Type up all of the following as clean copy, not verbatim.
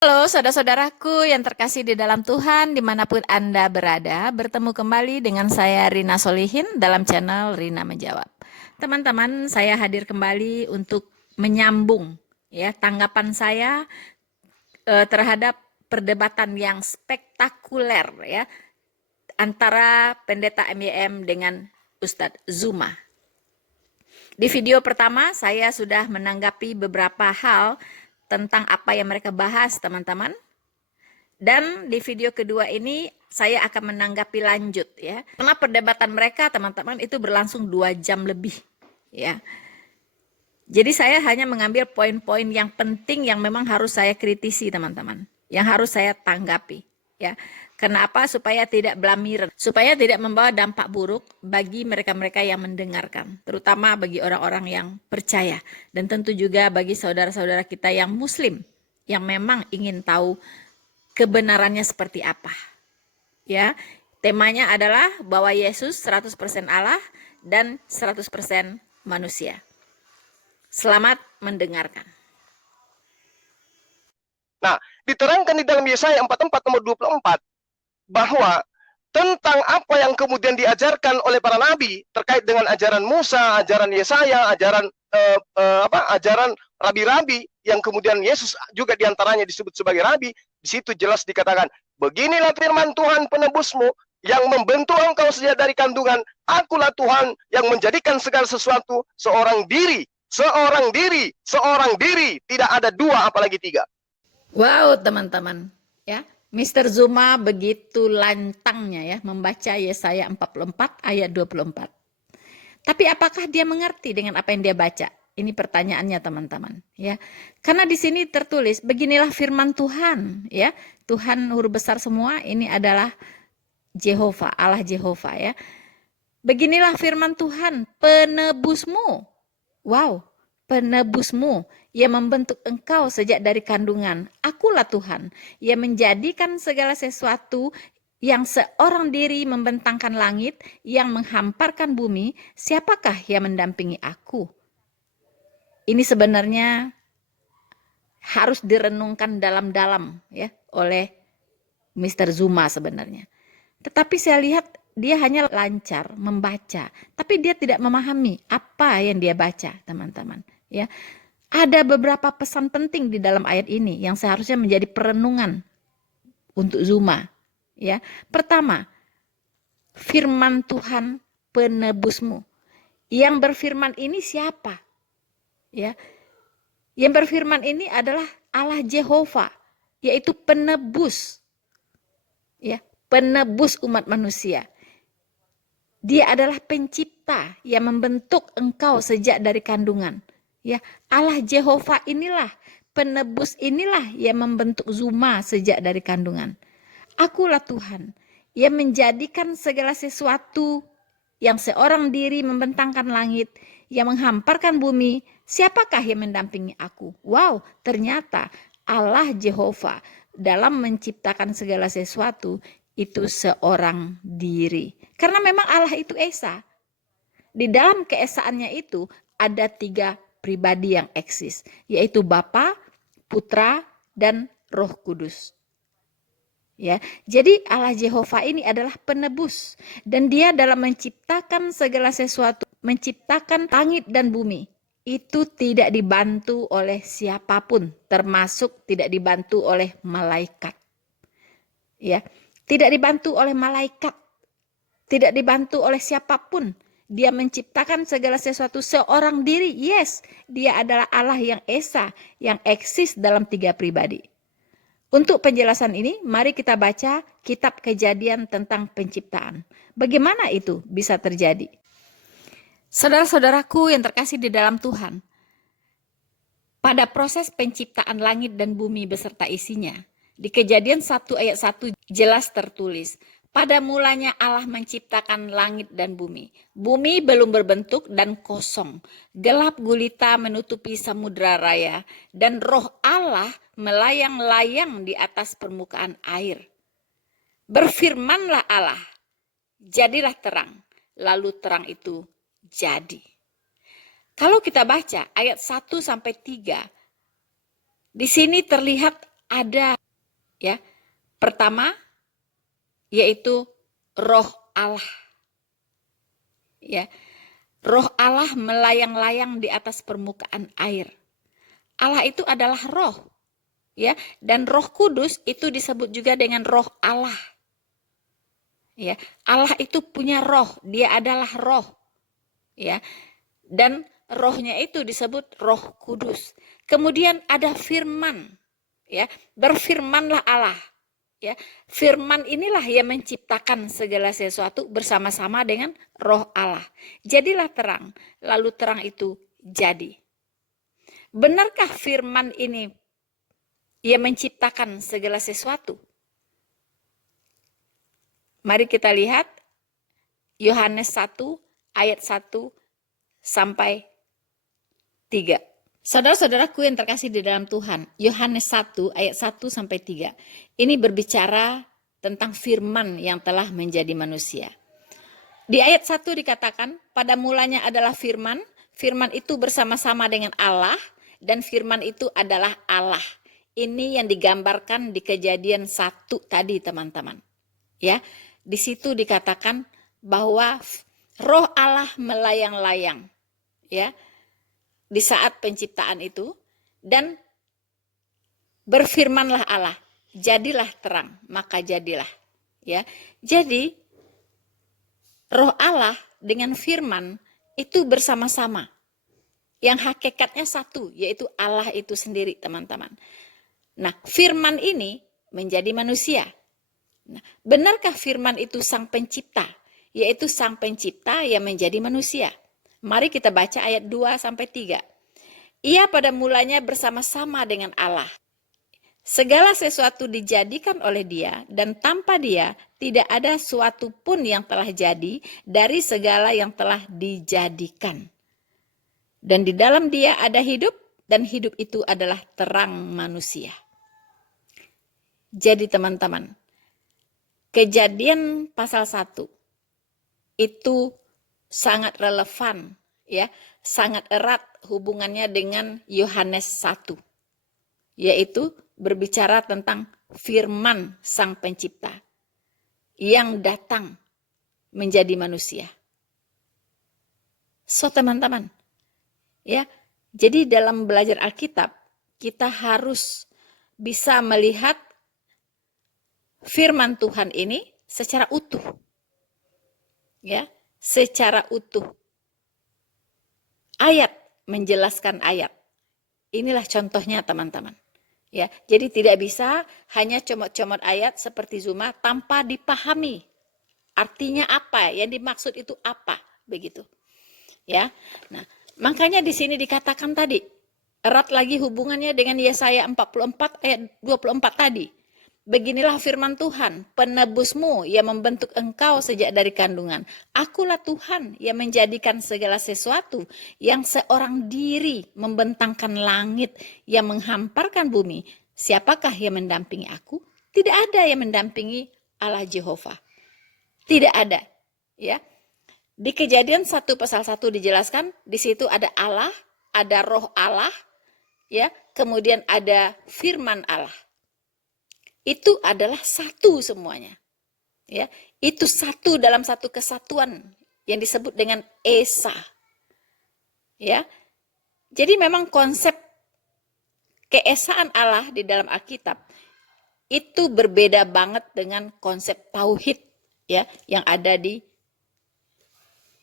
Halo saudara-saudaraku yang terkasih di dalam Tuhan dimanapun Anda berada, bertemu kembali dengan saya Rina Solihin dalam channel Rina Menjawab. Teman-teman, saya hadir kembali untuk menyambung tanggapan saya terhadap perdebatan yang spektakuler antara Pendeta MYM dengan Ustadz Zuma. Di video pertama saya sudah menanggapi beberapa hal tentang apa yang mereka bahas, teman-teman. Dan di video kedua ini saya akan menanggapi lanjut ya. Karena perdebatan mereka teman-teman itu berlangsung 2 jam lebih ya. Jadi saya hanya mengambil poin-poin yang penting yang memang harus saya kritisi teman-teman. Yang harus saya tanggapi ya. Kenapa? Supaya tidak blamiran, supaya tidak membawa dampak buruk bagi mereka-mereka yang mendengarkan, terutama bagi orang-orang yang percaya dan tentu juga bagi saudara-saudara kita yang muslim yang memang ingin tahu kebenarannya seperti apa. Ya, temanya adalah bahwa Yesus 100% Allah dan 100% manusia. Selamat mendengarkan. Nah, diterangkan di dalam Yesaya 44 nomor 24 bahwa tentang apa yang kemudian diajarkan oleh para nabi terkait dengan ajaran Musa, ajaran Yesaya, ajaran rabi-rabi yang kemudian Yesus juga diantaranya disebut sebagai rabi. Di situ jelas dikatakan, beginilah firman Tuhan penebusmu yang membentuk engkau sejak dari kandungan. Akulah Tuhan yang menjadikan segala sesuatu seorang diri, tidak ada dua apalagi tiga. Wow, teman-teman, ya. Mr. Zuma begitu lantangnya ya membaca Yesaya 44 ayat 24. Tapi apakah dia mengerti dengan apa yang dia baca? Ini pertanyaannya teman-teman, ya. Karena di sini tertulis, beginilah firman Tuhan, ya. Tuhan huruf besar semua, ini adalah Jehovah, Allah Jehovah, ya. Beginilah firman Tuhan, penebusmu. Wow, penebusmu yang membentuk engkau sejak dari kandungan. Akulah Tuhan yang menjadikan segala sesuatu, yang seorang diri membentangkan langit, yang menghamparkan bumi. Siapakah yang mendampingi aku? Ini sebenarnya harus direnungkan dalam-dalam ya oleh Mr. Zuma sebenarnya. Tetapi saya lihat dia hanya lancar membaca, tapi dia tidak memahami apa yang dia baca, teman-teman. Ya, ada beberapa pesan penting di dalam ayat ini yang seharusnya menjadi perenungan untuk Zuma. Ya, pertama, firman Tuhan penebusmu. Yang berfirman ini siapa? Ya, yang berfirman ini adalah Allah Jehovah, yaitu penebus. Ya, penebus umat manusia. Dia adalah pencipta yang membentuk engkau sejak dari kandungan. Ya, Allah Jehovah inilah, penebus inilah yang membentuk Zuma sejak dari kandungan. Akulah Tuhan yang menjadikan segala sesuatu, yang seorang diri membentangkan langit, yang menghamparkan bumi. Siapakah yang mendampingi aku? Wow, ternyata Allah Jehovah dalam menciptakan segala sesuatu itu seorang diri. Karena memang Allah itu esa. Di dalam keesaannya itu ada 3 pribadi yang eksis, yaitu Bapa, Putra, dan Roh Kudus. Ya, jadi Allah Jehovah ini adalah penebus dan dia dalam menciptakan segala sesuatu, menciptakan langit dan bumi, itu tidak dibantu oleh siapapun, termasuk tidak dibantu oleh malaikat. Ya, tidak dibantu oleh malaikat, tidak dibantu oleh siapapun. Dia menciptakan segala sesuatu seorang diri. Yes, dia adalah Allah yang esa, yang eksis dalam 3 pribadi. Untuk penjelasan ini, mari kita baca kitab Kejadian tentang penciptaan. Bagaimana itu bisa terjadi? Saudara-saudaraku yang terkasih di dalam Tuhan, pada proses penciptaan langit dan bumi beserta isinya, di Kejadian 1 ayat 1 jelas tertulis, pada mulanya Allah menciptakan langit dan bumi. Bumi belum berbentuk dan kosong. Gelap gulita menutupi samudra raya. Dan roh Allah melayang-layang di atas permukaan air. Berfirmanlah Allah, jadilah terang. Lalu terang itu jadi. Kalau kita baca ayat 1-3, di sini terlihat ada, ya. Pertama yaitu roh Allah. Ya. Roh Allah melayang-layang di atas permukaan air. Allah itu adalah roh, ya, dan Roh Kudus itu disebut juga dengan roh Allah. Ya, Allah itu punya roh, dia adalah roh. Ya. Dan rohnya itu disebut Roh Kudus. Kemudian ada firman, ya. Berfirmanlah Allah. Ya, firman inilah yang menciptakan segala sesuatu bersama-sama dengan roh Allah. Jadilah terang, lalu terang itu jadi. Benarkah firman ini yang menciptakan segala sesuatu? Mari kita lihat Yohanes 1 ayat 1 sampai 3. Saudara-saudaraku yang terkasih di dalam Tuhan, Yohanes 1 ayat 1 sampai 3. Ini berbicara tentang firman yang telah menjadi manusia. Di ayat 1 dikatakan, pada mulanya adalah firman, firman itu bersama-sama dengan Allah, dan firman itu adalah Allah. Ini yang digambarkan di Kejadian 1 tadi, teman-teman. Ya, di situ dikatakan bahwa roh Allah melayang-layang, ya, di saat penciptaan itu, dan berfirmanlah Allah, jadilah terang, maka jadilah. Ya, jadi roh Allah dengan firman itu bersama-sama, yang hakikatnya satu, yaitu Allah itu sendiri, teman-teman. Nah, firman ini menjadi manusia. Nah, benarkah firman itu sang pencipta, yaitu sang pencipta yang menjadi manusia? Mari kita baca ayat 2 sampai 3. Ia pada mulanya bersama-sama dengan Allah. Segala sesuatu dijadikan oleh Dia, dan tanpa Dia tidak ada suatu pun yang telah jadi dari segala yang telah dijadikan. Dan di dalam Dia ada hidup, dan hidup itu adalah terang manusia. Jadi teman-teman, Kejadian pasal 1 itu sangat relevan, ya, sangat erat hubungannya dengan Yohanes 1, yaitu berbicara tentang firman sang pencipta yang datang menjadi manusia. So teman-teman, ya, jadi dalam belajar Alkitab kita harus bisa melihat firman Tuhan ini secara utuh. Ya, secara utuh. Ayat menjelaskan ayat. Inilah contohnya, teman-teman. Ya, jadi tidak bisa hanya comot-comot ayat seperti Zuma tanpa dipahami artinya apa, yang dimaksud itu apa, begitu. Ya. Nah, makanya di sini dikatakan tadi erat lagi hubungannya dengan Yesaya 44 ayat 24 tadi. Beginilah firman Tuhan, penebusmu yang membentuk engkau sejak dari kandungan. Akulah Tuhan yang menjadikan segala sesuatu, yang seorang diri membentangkan langit, yang menghamparkan bumi. Siapakah yang mendampingi aku? Tidak ada yang mendampingi Allah Jehovah. Tidak ada. Ya. Di Kejadian 1 pasal 1 dijelaskan, di situ ada Allah, ada roh Allah, ya, kemudian ada firman Allah. Itu adalah satu semuanya. Ya, itu satu dalam satu kesatuan yang disebut dengan Esa. Ya. Jadi memang konsep keesaan Allah di dalam Alkitab itu berbeda banget dengan konsep tauhid, ya, yang ada di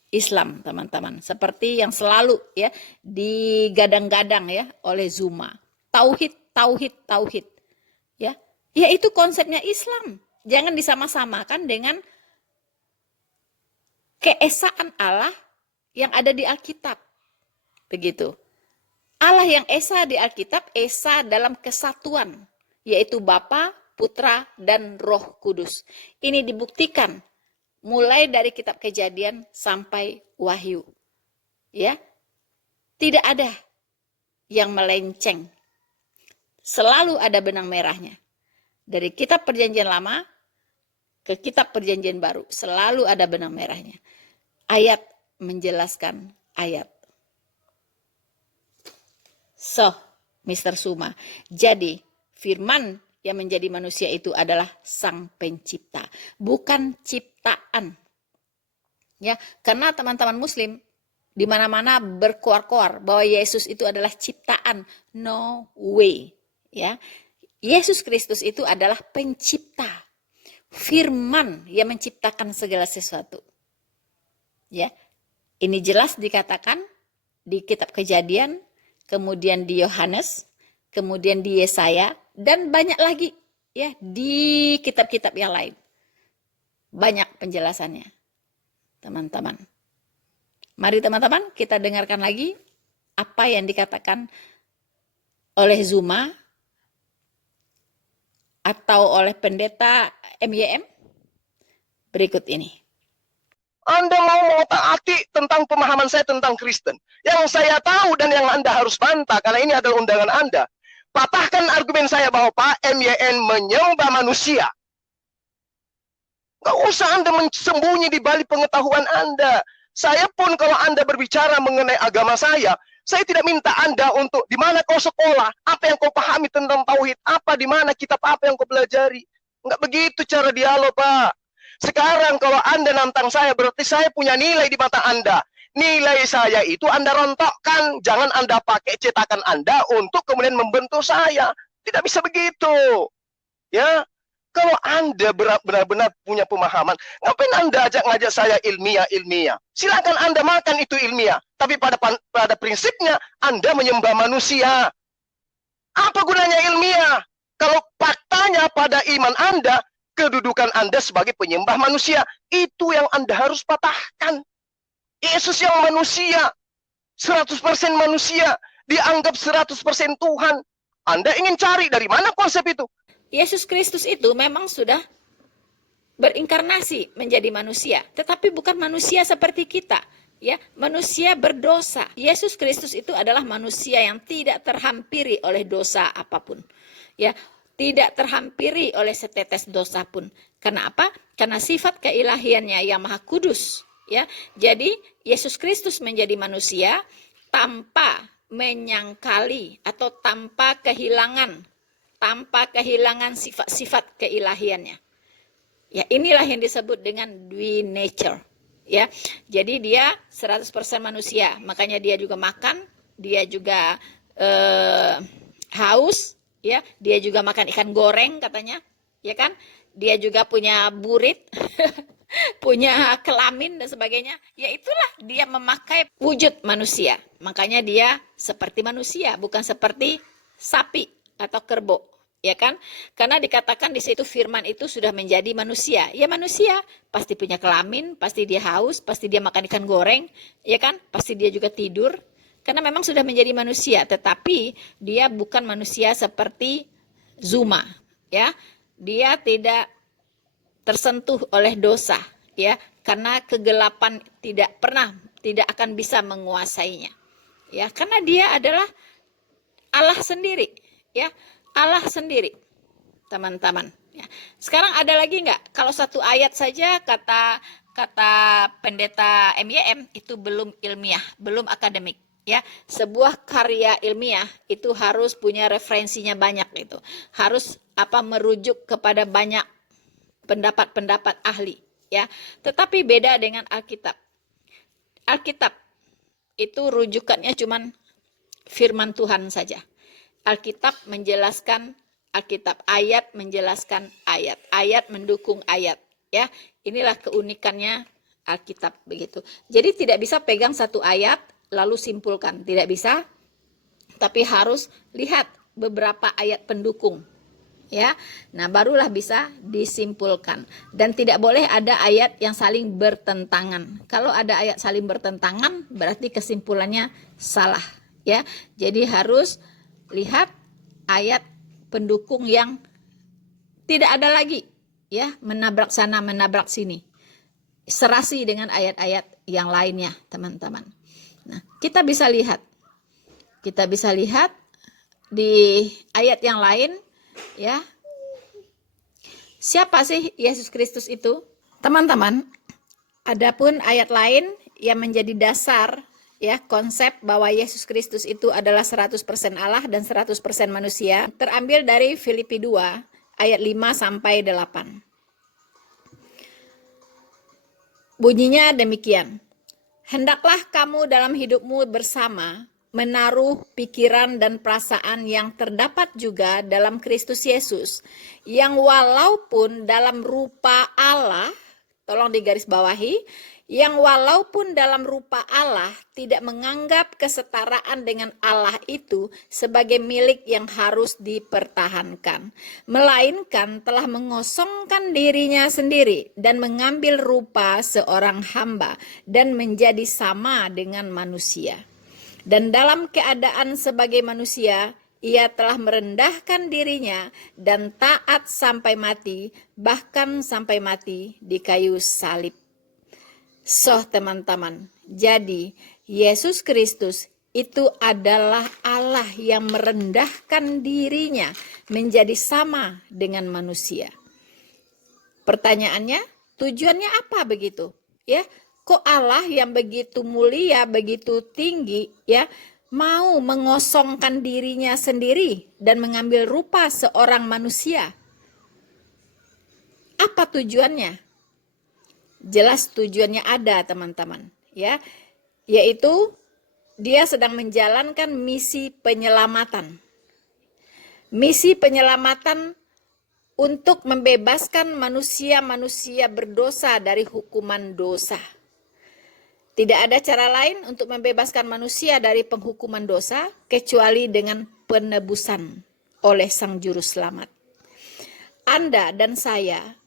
Islam, teman-teman. Seperti yang selalu, ya, digadang-gadang, ya, oleh Zuma. Tauhid, tauhid, tauhid. Ya. Ya, itu konsepnya Islam. Jangan disama-samakan dengan keesaan Allah yang ada di Alkitab. Begitu. Allah yang Esa di Alkitab, Esa dalam kesatuan, yaitu Bapa, Putra, dan Roh Kudus. Ini dibuktikan mulai dari kitab Kejadian sampai Wahyu. Ya. Tidak ada yang melenceng. Selalu ada benang merahnya. Dari kitab Perjanjian Lama ke kitab Perjanjian Baru, selalu ada benang merahnya. Ayat menjelaskan ayat. So, Mr. Suma, jadi firman yang menjadi manusia itu adalah Sang Pencipta, bukan ciptaan. Ya, karena teman-teman muslim di mana-mana berkoar-koar bahwa Yesus itu adalah ciptaan. No way, ya. Yesus Kristus itu adalah pencipta. Firman yang menciptakan segala sesuatu. Ya. Ini jelas dikatakan di kitab Kejadian, kemudian di Yohanes, kemudian di Yesaya, dan banyak lagi ya di kitab-kitab yang lain. Banyak penjelasannya, teman-teman. Mari teman-teman kita dengarkan lagi apa yang dikatakan oleh Zuma atau oleh pendeta MYM berikut ini. Anda mau mengotak-atik tentang pemahaman saya tentang Kristen. Yang saya tahu dan yang Anda harus bantah, karena ini adalah undangan Anda. Patahkan argumen saya bahwa Pak MYN menyembah manusia. Gak usah Anda sembunyi di balik pengetahuan Anda. Saya pun kalau Anda berbicara mengenai agama saya tidak minta Anda untuk di mana kau sekolah, apa yang kau pahami tentang tauhid, apa di mana kitab apa yang kau pelajari. Enggak begitu cara dialog, Pak. Sekarang kalau Anda nantang saya, berarti saya punya nilai di mata Anda. Nilai saya itu Anda rontokkan. Jangan Anda pakai cetakan Anda untuk kemudian membentuk saya. Tidak bisa begitu. Ya, kalau Anda benar-benar punya pemahaman, ngapain Anda ngajak saya ilmiah? Silakan Anda makan itu ilmiah. Tapi pada prinsipnya, Anda menyembah manusia. Apa gunanya ilmiah? Kalau faktanya pada iman Anda, kedudukan Anda sebagai penyembah manusia, itu yang Anda harus patahkan. Yesus yang manusia, 100% manusia, dianggap 100% Tuhan. Anda ingin cari dari mana konsep itu? Yesus Kristus itu memang sudah berinkarnasi menjadi manusia, tetapi bukan manusia seperti kita. Ya, manusia berdosa. Yesus Kristus itu adalah manusia yang tidak terhampiri oleh dosa apapun. Ya, tidak terhampiri oleh setetes dosa pun. Karena apa? Karena sifat keilahiannya yang maha kudus. Ya, jadi Yesus Kristus menjadi manusia tanpa menyangkali atau tanpa kehilangan sifat-sifat keilahiannya. Ya, inilah yang disebut dengan dwi nature. Ya, jadi dia 100% manusia, makanya dia juga makan, dia juga haus. Ya, dia juga makan ikan goreng katanya, ya kan? Dia juga punya burit, punya kelamin dan sebagainya. Ya itulah dia memakai wujud manusia. Makanya dia seperti manusia, bukan seperti sapi atau kerbau, ya kan? Karena dikatakan di situ firman itu sudah menjadi manusia. Ya manusia pasti punya kelamin, pasti dia haus, pasti dia makan ikan goreng, ya kan? Pasti dia juga tidur. Karena memang sudah menjadi manusia, tetapi dia bukan manusia seperti Zuma, ya. Dia tidak tersentuh oleh dosa, ya, karena kegelapan tidak akan bisa menguasainya. Ya, karena dia adalah Allah sendiri, ya. Allah sendiri. Teman-teman, ya. Sekarang ada lagi enggak? Kalau satu ayat saja kata pendeta MYM itu belum ilmiah, belum akademik. Ya, sebuah karya ilmiah itu harus punya referensinya banyak itu. Harus merujuk kepada banyak pendapat-pendapat ahli, ya. Tetapi beda dengan Alkitab. Alkitab itu rujukannya cuman firman Tuhan saja. Alkitab menjelaskan Alkitab, ayat menjelaskan ayat, ayat mendukung ayat, ya. Inilah keunikannya Alkitab begitu. Jadi tidak bisa pegang satu ayat lalu simpulkan, tidak bisa, tapi harus lihat beberapa ayat pendukung, ya. Nah, barulah bisa disimpulkan, dan tidak boleh ada ayat yang saling bertentangan. Kalau ada ayat saling bertentangan, berarti kesimpulannya salah, ya. Jadi harus lihat ayat pendukung yang tidak ada lagi, ya, menabrak sana menabrak sini, serasi dengan ayat-ayat yang lainnya, teman-teman. Nah, kita bisa lihat di ayat yang lain, ya. Siapa sih Yesus Kristus itu? Teman-teman, adapun ayat lain yang menjadi dasar ya, konsep bahwa Yesus Kristus itu adalah 100% Allah dan 100% manusia terambil dari Filipi 2 ayat 5 sampai 8. Bunyinya demikian. Hendaklah kamu dalam hidupmu bersama menaruh pikiran dan perasaan yang terdapat juga dalam Kristus Yesus, yang walaupun dalam rupa Allah, tolong digarisbawahi, yang walaupun dalam rupa Allah tidak menganggap kesetaraan dengan Allah itu sebagai milik yang harus dipertahankan, melainkan telah mengosongkan dirinya sendiri dan mengambil rupa seorang hamba dan menjadi sama dengan manusia. Dan dalam keadaan sebagai manusia, ia telah merendahkan dirinya dan taat sampai mati, bahkan sampai mati di kayu salib. So teman-teman, jadi Yesus Kristus itu adalah Allah yang merendahkan dirinya menjadi sama dengan manusia. Pertanyaannya, tujuannya apa begitu? Ya, kok Allah yang begitu mulia, begitu tinggi, ya, mau mengosongkan dirinya sendiri dan mengambil rupa seorang manusia? Apa tujuannya? Jelas tujuannya ada, teman-teman, ya, yaitu dia sedang menjalankan misi penyelamatan. Misi penyelamatan untuk membebaskan manusia-manusia berdosa dari hukuman dosa. Tidak ada cara lain untuk membebaskan manusia dari penghukuman dosa kecuali dengan penebusan oleh Sang Juru Selamat. Anda dan saya,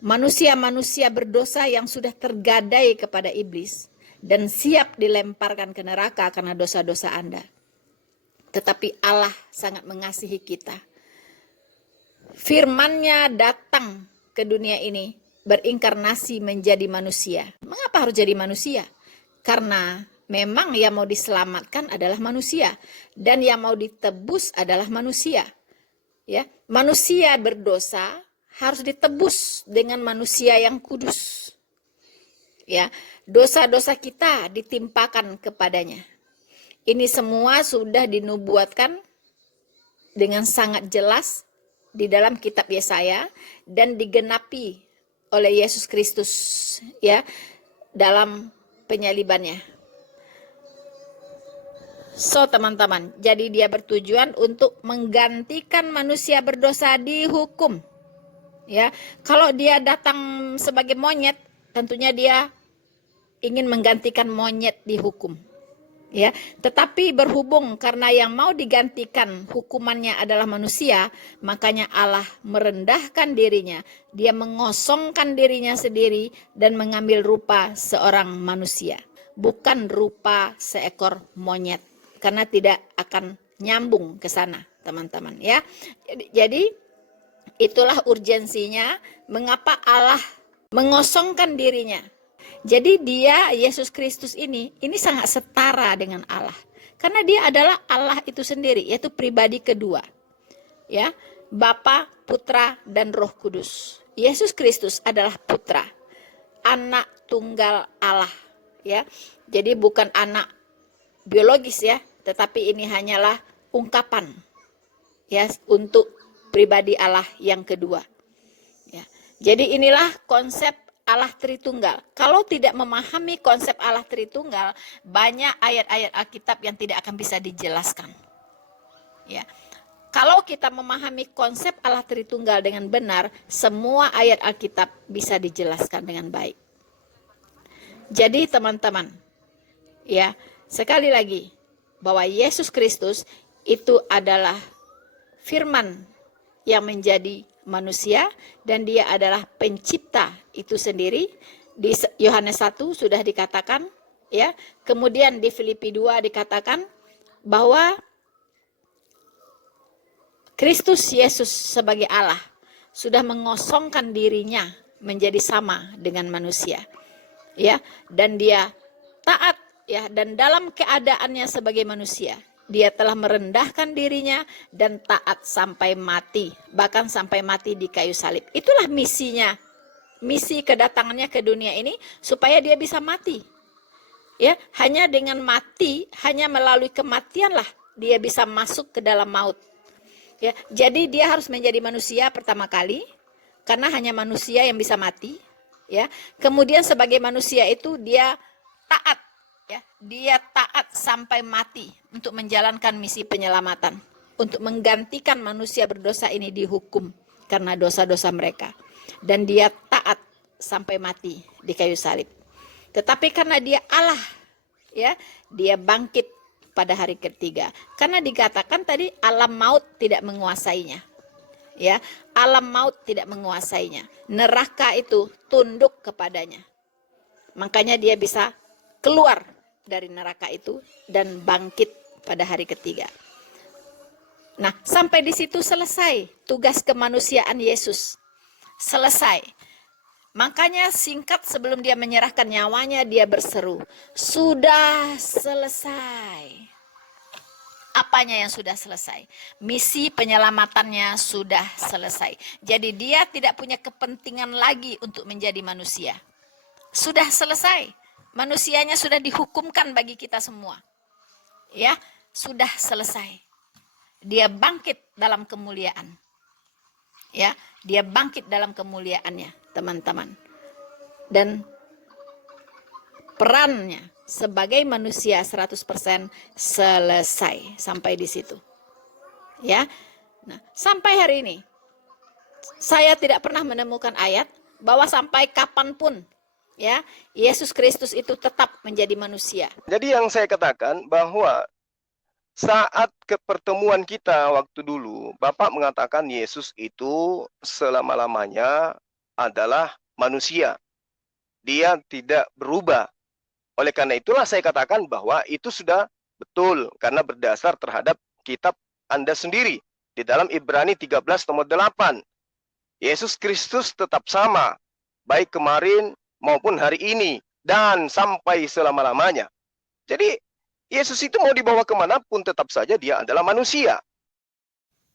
manusia-manusia berdosa yang sudah tergadai kepada iblis dan siap dilemparkan ke neraka karena dosa-dosa Anda. Tetapi Allah sangat mengasihi kita. Firman-Nya datang ke dunia ini, berinkarnasi menjadi manusia. Mengapa harus jadi manusia? Karena memang yang mau diselamatkan adalah manusia dan yang mau ditebus adalah manusia. Ya, manusia berdosa harus ditebus dengan manusia yang kudus. Ya, dosa-dosa kita ditimpakan kepadanya. Ini semua sudah dinubuatkan dengan sangat jelas di dalam kitab Yesaya dan digenapi oleh Yesus Kristus, ya, dalam penyalibannya. So teman-teman, jadi dia bertujuan untuk menggantikan manusia berdosa dihukum. Ya, kalau dia datang sebagai monyet, tentunya dia ingin menggantikan monyet dihukum. Ya, tetapi berhubung karena yang mau digantikan hukumannya adalah manusia, makanya Allah merendahkan dirinya. Dia mengosongkan dirinya sendiri dan mengambil rupa seorang manusia, bukan rupa seekor monyet, karena tidak akan nyambung ke sana, teman-teman, ya. Jadi itulah urgensinya mengapa Allah mengosongkan dirinya. Jadi dia, Yesus Kristus ini sangat setara dengan Allah. Karena dia adalah Allah itu sendiri, yaitu pribadi kedua. Ya, Bapa, Putra, dan Roh Kudus. Yesus Kristus adalah Putra, anak tunggal Allah. Ya, jadi bukan anak biologis ya, tetapi ini hanyalah ungkapan ya untuk pribadi Allah yang kedua. Ya. Jadi inilah konsep Allah Tritunggal. Kalau tidak memahami konsep Allah Tritunggal, banyak ayat-ayat Alkitab yang tidak akan bisa dijelaskan. Ya. Kalau kita memahami konsep Allah Tritunggal dengan benar, semua ayat Alkitab bisa dijelaskan dengan baik. Jadi teman-teman, ya, sekali lagi bahwa Yesus Kristus itu adalah firman yang menjadi manusia dan dia adalah pencipta itu sendiri. Di Yohanes 1 sudah dikatakan, ya. Kemudian di Filipi 2 dikatakan bahwa Kristus Yesus sebagai Allah sudah mengosongkan dirinya menjadi sama dengan manusia. Ya, dan dia taat ya, dan dalam keadaannya sebagai manusia dia telah merendahkan dirinya dan taat sampai mati, bahkan sampai mati di kayu salib. Itulah misinya, misi kedatangannya ke dunia ini supaya dia bisa mati. Ya, hanya dengan mati, hanya melalui kematianlah dia bisa masuk ke dalam maut. Ya, jadi dia harus menjadi manusia pertama kali karena hanya manusia yang bisa mati, ya. Kemudian sebagai manusia itu dia taat, ya. Dia taat sampai mati untuk menjalankan misi penyelamatan, untuk menggantikan manusia berdosa ini dihukum karena dosa-dosa mereka. Dan dia taat sampai mati di kayu salib. Tetapi karena dia Allah, ya, dia bangkit pada hari ketiga. Karena dikatakan tadi alam maut tidak menguasainya. Ya, alam maut tidak menguasainya. Neraka itu tunduk kepadanya. Makanya dia bisa keluar dari neraka itu dan bangkit pada hari ketiga. Nah, sampai di situ selesai tugas kemanusiaan Yesus. Selesai. Makanya singkat sebelum dia menyerahkan nyawanya, dia berseru, sudah selesai. Apanya yang sudah selesai? Misi penyelamatannya sudah selesai. Jadi dia tidak punya kepentingan lagi untuk menjadi manusia. Sudah selesai. Manusianya sudah dihukumkan bagi kita semua. Ya, sudah selesai. Dia bangkit dalam kemuliaan. Ya, dia bangkit dalam kemuliaannya, teman-teman. Dan perannya sebagai manusia 100% selesai sampai di situ. Ya. Nah, sampai hari ini saya tidak pernah menemukan ayat bahwa sampai kapanpun ya Yesus Kristus itu tetap menjadi manusia. Jadi yang saya katakan bahwa saat kepertemuan kita waktu dulu, Bapak mengatakan Yesus itu selama-lamanya adalah manusia. Dia tidak berubah. Oleh karena itulah saya katakan bahwa itu sudah betul karena berdasar terhadap kitab Anda sendiri. Di dalam Ibrani 13 nomor 8. Yesus Kristus tetap sama, baik kemarin maupun hari ini, dan sampai selama-lamanya. Jadi, Yesus itu mau dibawa kemanapun, tetap saja dia adalah manusia.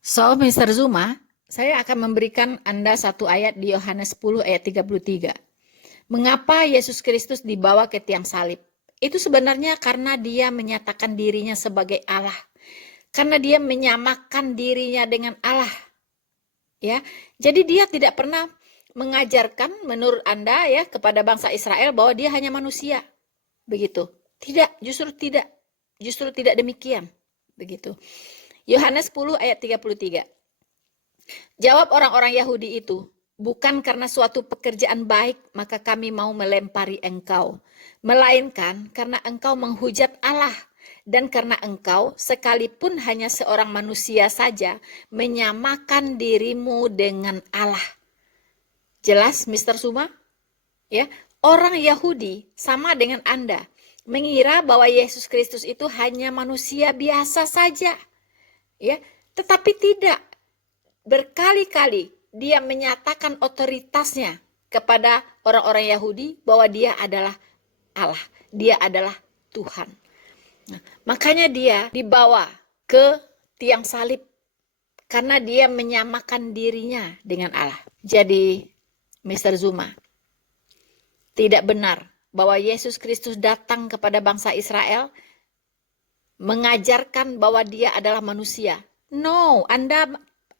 So, Mr. Zuma, saya akan memberikan Anda satu ayat di Yohanes 10 ayat 33. Mengapa Yesus Kristus dibawa ke tiang salib? Itu sebenarnya karena dia menyatakan dirinya sebagai Allah. Karena dia menyamakan dirinya dengan Allah. Ya, jadi dia tidak pernah mengajarkan menurut Anda ya kepada bangsa Israel bahwa dia hanya manusia. Begitu. Tidak, justru tidak demikian. Begitu. Yohanes 10 ayat 33. Jawab orang-orang Yahudi itu, bukan karena suatu pekerjaan baik maka kami mau melempari engkau, melainkan karena engkau menghujat Allah. Dan karena engkau sekalipun hanya seorang manusia saja menyamakan dirimu dengan Allah. Jelas Mr. Zuma? Ya, orang Yahudi sama dengan Anda mengira bahwa Yesus Kristus itu hanya manusia biasa saja. Ya, tetapi tidak. Berkali-kali dia menyatakan otoritasnya kepada orang-orang Yahudi bahwa dia adalah Allah, dia adalah Tuhan. Nah, makanya dia dibawa ke tiang salib karena dia menyamakan dirinya dengan Allah. Jadi, Mr. Zuma, tidak benar bahwa Yesus Kristus datang kepada bangsa Israel mengajarkan bahwa dia adalah manusia. No, Anda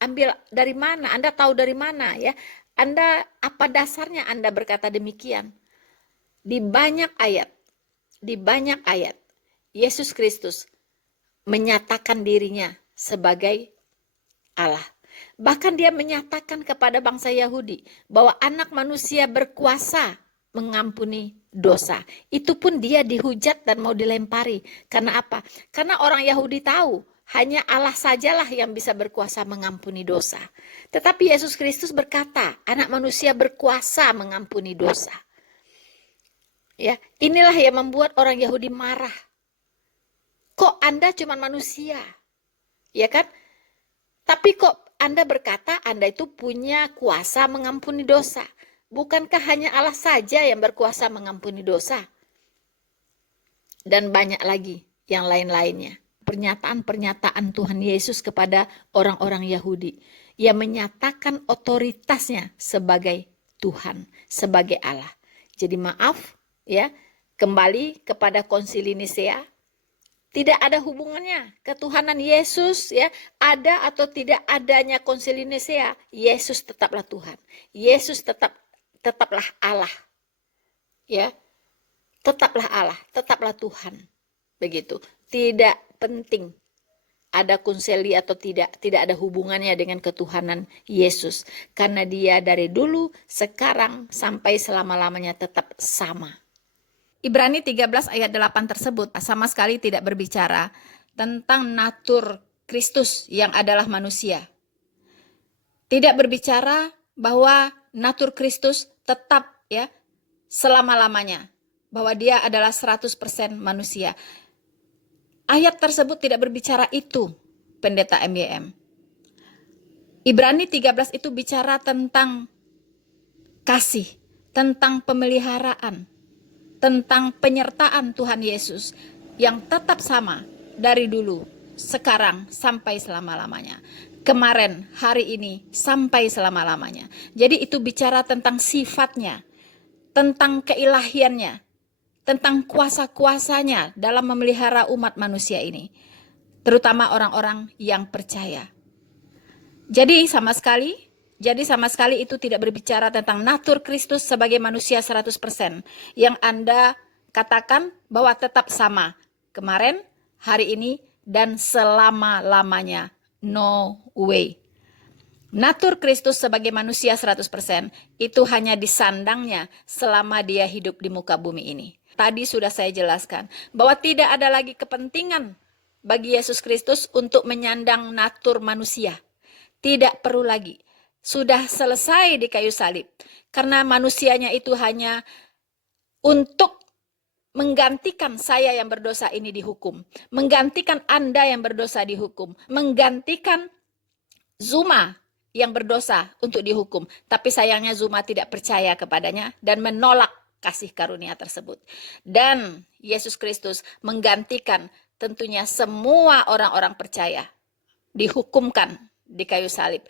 ambil dari mana? Anda tahu dari mana ya? Anda apa dasarnya Anda berkata demikian? Di banyak ayat Yesus Kristus menyatakan dirinya sebagai Allah. Bahkan dia menyatakan kepada bangsa Yahudi bahwa anak manusia berkuasa mengampuni dosa. Itu pun dia dihujat dan mau dilempari. Karena apa? Karena orang Yahudi tahu hanya Allah sajalah yang bisa berkuasa mengampuni dosa. Tetapi Yesus Kristus berkata, anak manusia berkuasa mengampuni dosa. Ya, inilah yang membuat orang Yahudi marah. Kok Anda cuma manusia? Ya kan? Tapi kok Anda berkata Anda itu punya kuasa mengampuni dosa? Bukankah hanya Allah saja yang berkuasa mengampuni dosa? Dan banyak lagi yang lain-lainnya. Pernyataan-pernyataan Tuhan Yesus kepada orang-orang Yahudi yang menyatakan otoritasnya sebagai Tuhan, sebagai Allah. Jadi maaf ya, Kembali kepada Konsili Nisea, tidak ada hubungannya ketuhanan Yesus, ya, ada atau tidak adanya Konsili Nisea, Yesus tetaplah Tuhan. Yesus tetaplah Allah. Ya. Tetaplah Allah, tetaplah Tuhan. Begitu. Tidak penting ada konsili atau tidak ada hubungannya dengan ketuhanan Yesus, karena dia dari dulu, sekarang, sampai selama-lamanya tetap sama. Ibrani 13 ayat 8 tersebut sama sekali tidak berbicara tentang natur Kristus yang adalah manusia. Tidak berbicara bahwa natur Kristus tetap, ya, selama-lamanya, bahwa dia adalah 100% manusia. Ayat tersebut tidak berbicara itu, Pendeta MYM. Ibrani 13 itu bicara tentang kasih, tentang pemeliharaan, tentang penyertaan Tuhan Yesus yang tetap sama dari dulu, sekarang, sampai selama-lamanya. Kemarin, hari ini, sampai selama-lamanya. Jadi itu bicara tentang sifatnya, tentang keilahiannya, tentang kuasa-kuasanya dalam memelihara umat manusia ini, terutama orang-orang yang percaya. Jadi sama sekali itu tidak berbicara tentang natur Kristus sebagai manusia 100%, yang Anda katakan bahwa tetap sama kemarin, hari ini, dan selama-lamanya. No way. Natur Kristus sebagai manusia 100% itu hanya disandangnya selama dia hidup di muka bumi ini. Tadi sudah saya jelaskan bahwa tidak ada lagi kepentingan bagi Yesus Kristus untuk menyandang natur manusia. Tidak perlu lagi. Sudah selesai di kayu salib. Karena manusianya itu hanya untuk menggantikan saya yang berdosa ini dihukum. Menggantikan Anda yang berdosa dihukum. Menggantikan Zuma yang berdosa untuk dihukum. Tapi sayangnya Zuma tidak percaya kepadanya dan menolak kasih karunia tersebut. Dan Yesus Kristus menggantikan tentunya semua orang-orang percaya dihukumkan di kayu salib.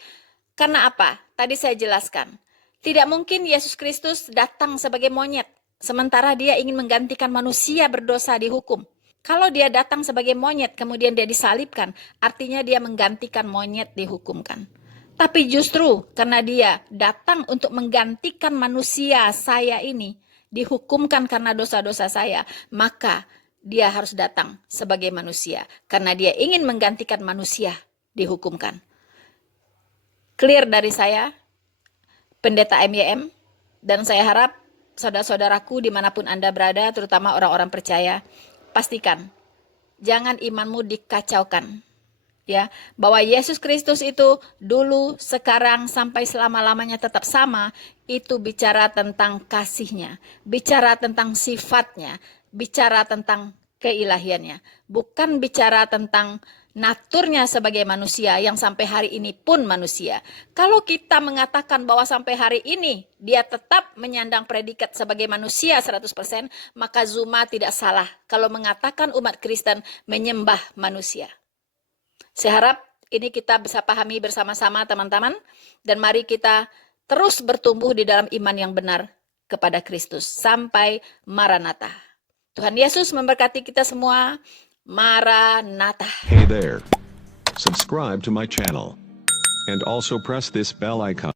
Karena apa? Tadi saya jelaskan. Tidak mungkin Yesus Kristus datang sebagai monyet, sementara dia ingin menggantikan manusia berdosa dihukum. Kalau dia datang sebagai monyet, kemudian dia disalibkan, artinya dia menggantikan monyet dihukumkan. Tapi justru karena dia datang untuk menggantikan manusia saya ini, dihukumkan karena dosa-dosa saya, maka dia harus datang sebagai manusia. Karena dia ingin menggantikan manusia dihukumkan. Clear dari saya, Pendeta MYM, dan saya harap saudara-saudaraku dimanapun Anda berada, terutama orang-orang percaya, pastikan jangan imanmu dikacaukan, ya, bahwa Yesus Kristus itu dulu, sekarang, sampai selama-lamanya tetap sama. Itu bicara tentang kasihnya, bicara tentang sifatnya, bicara tentang keilahiannya, bukan bicara tentang naturnya sebagai manusia yang sampai hari ini pun manusia. Kalau kita mengatakan bahwa sampai hari ini dia tetap menyandang predikat sebagai manusia 100%, maka Zuma tidak salah kalau mengatakan umat Kristen menyembah manusia. Saya harap ini kita bisa pahami bersama-sama, teman-teman, dan mari kita terus bertumbuh di dalam iman yang benar kepada Kristus sampai Maranatha. Tuhan Yesus memberkati kita semua. Maranatha. Hey there. Subscribe to my channel. And also press this bell icon.